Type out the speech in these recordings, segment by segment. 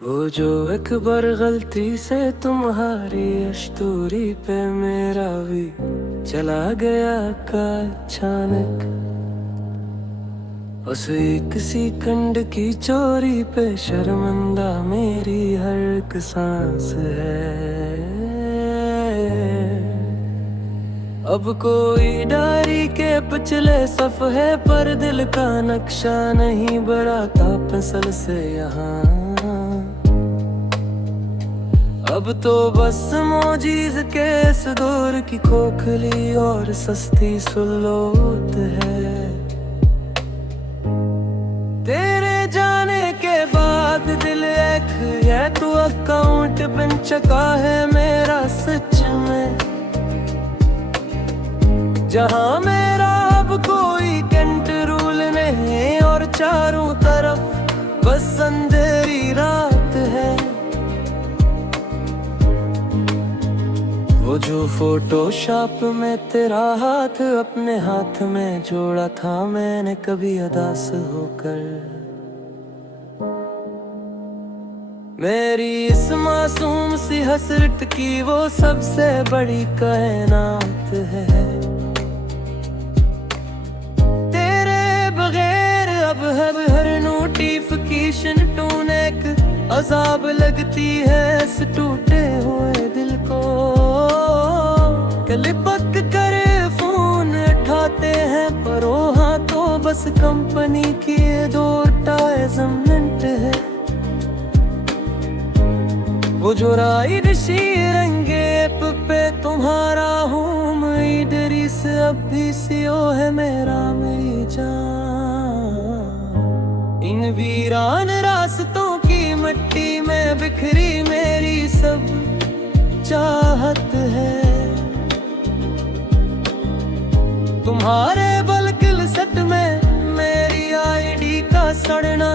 वो जो एक बार गलती से तुम्हारी अस्तूरी पे मेरा भी चला गया का अचानक। उस एक सेकंड की चोरी पे शर्मिंदा मेरी हर एक सांस है। अब कोई डायरी के पिछले सफ़े पर दिल का नक्शा नहीं बढ़ाता पेंसिल से यहाँ। अब तो बस मोजीज के इस दौर की खोखली और सस्ती सुल्लोत है। तेरे जाने के बाद दिल एक है तू अकाउंट बन चुका है मेरा सच में, जहां मेरा अब कोई कंट्रोल नहीं और चारों तरफ बस अंधेरी रात है। वो जो फोटोशॉप में तेरा हाथ अपने हाथ में जोड़ा था मैंने कभी उदास होकर, मेरी इस मासूम सी हसरत की वो सबसे बड़ी कायनात है। तेरे बगैर अब हर नोटिफिकेशन टोन एक अजाब लगती है इस टूटे हुए दिल को। लिपक कर फोन उठाते हैं पर हाँ तो बस कंपनी की दो टाइजमेंट है। वो जो राइड शी रंगेप पे तुम्हारा हूँ इधरी से अब भी सीओ है मेरा मेरी जान। इन वीरान रास्तों की मिट्टी में बिखरी मेरी सब चाहत है। तुम्हारे बलकिल सट में मेरी आईडी का सड़ना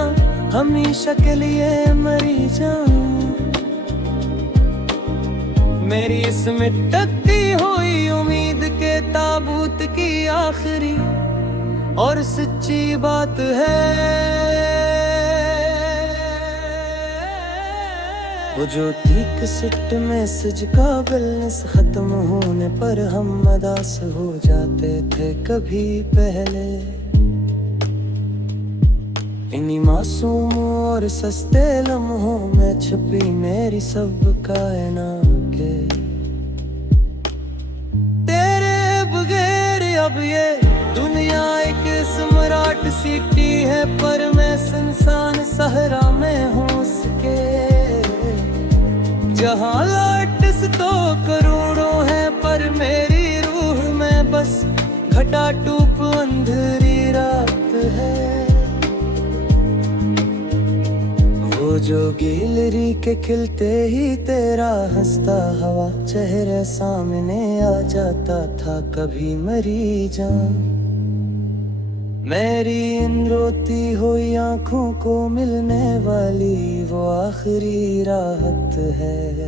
हमेशा के लिए मरी जाऊं। मेरी इस मिटती हुई उम्मीद के ताबूत की आखिरी और सच्ची बात है। वो जो ठीक सिट मैसेज का बैलेंस खत्म होने पर हम उदास हो जाते थे कभी पहले। इन्हीं मासूम और सस्ते लम्हों में छुपी मेरी सब कायनात के। तेरे बगैर अब ये दुनिया एक सम्राट सिटी है पर मैं सुनसान सहरा में हूँ उसके, जहाँ आर्टिस्ट तो करोड़ों है पर मेरी रूह में बस घटा टूप अंधेरी रात है। वो जो गैलरी के खिलते ही तेरा हंसता हवा चेहरे सामने आ जाता था कभी मरी जान। मेरी इन रोती हुई आँखों को मिलने वाली वो आखिरी राहत है।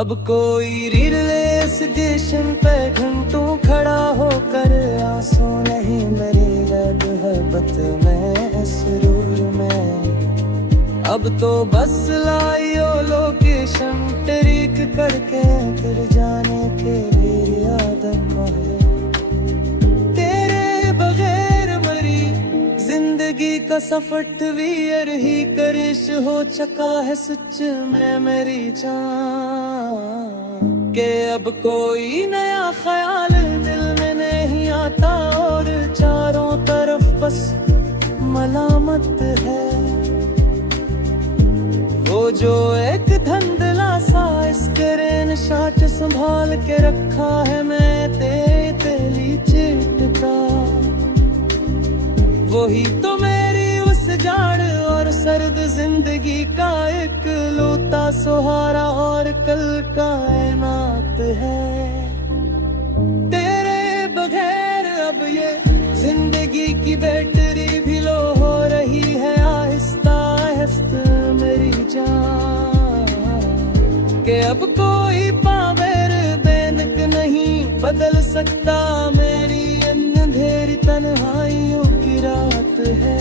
अब कोई रिले स्टेशन पे घंटों खड़ा होकर आंसू नहीं मेरी मोहब्बत में सुरूर में। अब तो बस लाइयो लोकेशन ट्रिक करके फिर जाने के लिए आदत है। जिंदगी का सफर ट्वीयर ही करिश हो चुका है सच में मेरी जान। के अब कोई नया ख्याल दिल में नहीं आता और चारों तरफ बस मलामत है। वो जो एक धंधला सा स्क्रीन शॉट संभाल के रखा है मैं तेली चिट्टा, वही तो मेरी उस जाड़ और सर्द जिंदगी का एक लौता सहारा और कल कायनात है। तेरे बगैर अब ये जिंदगी की बैटरी भी लो हो रही है आहिस्ता आहिस्ता मेरी जान। के अब कोई पावर बैनक नहीं बदल सकता मेरी अंधेरी तन्हाइयों की रात है।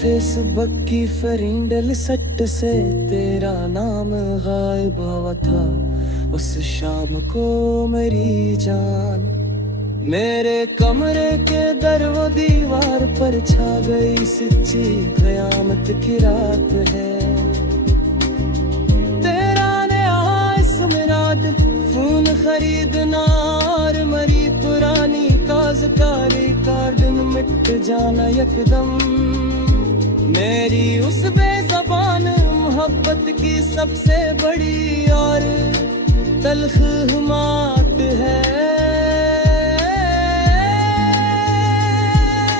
फेसबुक की फ्रेंडल सट से तेरा नाम गायब हुआ था उस शाम को मेरी जान। मेरे कमरे के दर व दीवार पर छा गई सच्ची कयामत की रात है। तेरा नया इसमिराद फोन खरीदना और मरी पुरानी काजकारी का दिन मिट जाना यकदम। मेरी उस बेज़बान मोहब्बत की सबसे बड़ी और तल्ख मात है।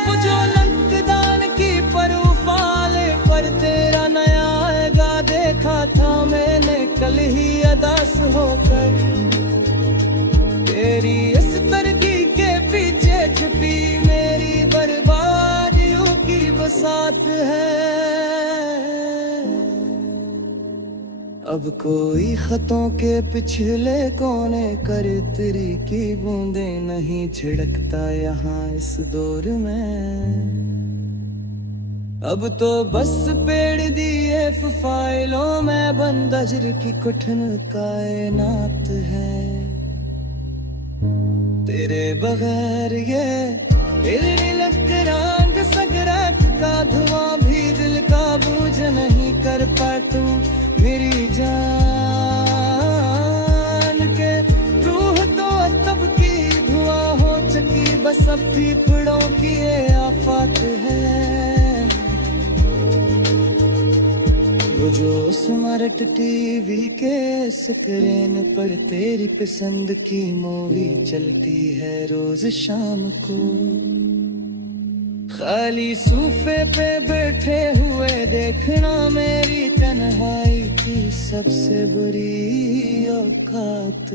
वो जो लंकदान की परवाले पर तेरा नया आएगा देखा था मैंने कल ही अदास होकर। तेरी इस तरक्की के पीछे छुपी मेरी बर्बादियों की बसात है। अब कोई खतों के पिछले कोने कर तेरी की बूंदे नहीं छिड़कता यहाँ इस दौर में। अब तो बस पेड़ दिए फाइलों में बंद अजर की कठिन कायनात है। तेरे बगैर ये रंग सगराट का धुआं भी दिल का बूझ नहीं कर पाता। मेरी जान के रूह तो तब की धुआं हो चुकी बस अब भी पड़ों की ये आफत है। वो जो स्मार्ट टीवी के स्क्रीन पर तेरी पसंद की मूवी चलती है रोज शाम को। खाली सोफे पे बैठे हुए देखना मेरी तन्हाई की सबसे बुरी औकात।